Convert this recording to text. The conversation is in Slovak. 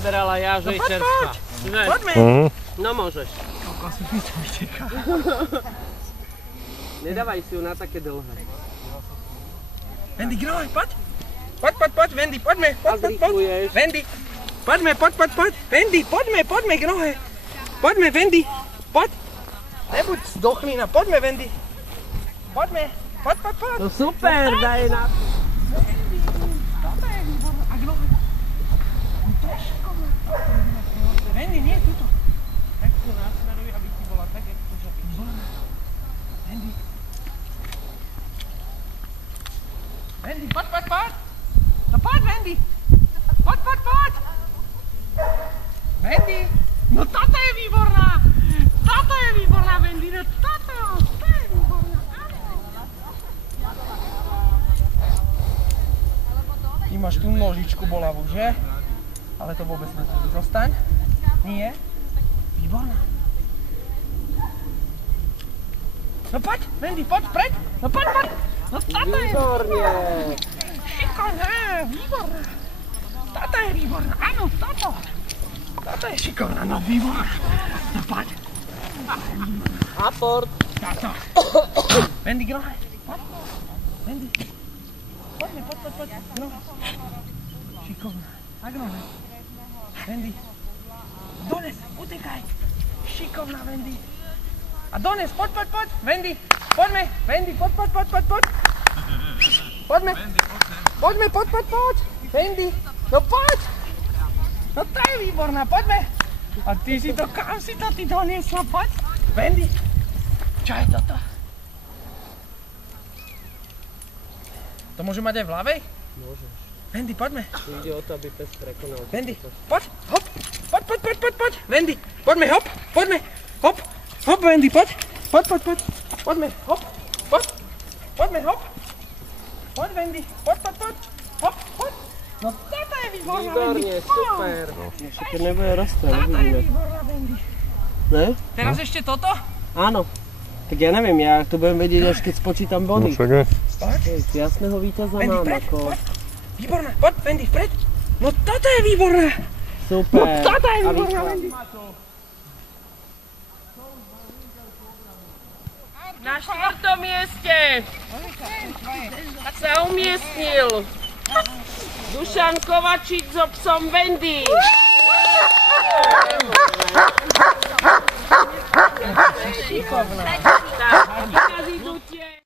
Naberala ja, že je čerstvá. Poďme! No môžeš. Koľko mi to vyteká. Nedávaj si ju na také dlhé. Wendy, gnoj, poď! Poď, Wendy, poďme! Poď. Wendy, poďme, poď! Wendy, poďme, gnohe! Poďme, Wendy, poď! Nebuď zdochlina, poďme, Wendy! Poďme, poď! No super, daj na... Wendy, nie, tuto. Tak to nasmeruj, aby ti bola tak, jak to žabíš. Wendy. Wendy, poď! No poď, Wendy! Poď! Wendy! No táto je výborná! Wendy, no táto je výborná! Ty máš tú nožičku bolavú, že? Ale to vôbec ne. Zostaň. Nie. Výborná. No poď, Wendy, poď, preď. No poď. No táto je Výborne. šikovná, výborná. Táto je výborná, áno, táto. Táto je šikovná, no výborná. No poď. Aport. Táto. Wendy, grohe. Poď. Wendy. Poďme, poď. Grohe. Šikovná. A grohe. Wendy. Dones, utekaj. Šikovná, Wendy. A dones, poď. Wendy, poďme. Wendy, poď. Poďme. Poď. Wendy, no poď. No to je výborná, poďme. A ty si to, kam si to ty doniesla, poď. Wendy, čo je toto? To môže mať aj v ľavej? Môžeš. Wendy, poďme. Ide o to, aby pes prekonal. Wendy, poď, hop. Poď. Wendy, poďme, hop. Hop, Wendy, poď. Poďme, hop. Poďme, hop. Poď, Wendy, poď. Hop. No táto je výborná, Wendy. Výborne, super. Ešte keď nebude rastať, Táto je uvidíme. výborná, Wendy. Ne? Teraz ešte toto? Áno. Tak ja neviem, ja to budem vedieť, až keď spočítam body. Poď. Jasného víťaza Wendy, mám vpred, ako... poď. Výborná, poď, Wendy, vpred. No táto je výborná. Super. No táto je výborná, Wendy. Na 4. mieste sa umiestnil Dušan Kovačík so psom Wendy. Šikovná. Tak, výkazy idú tie.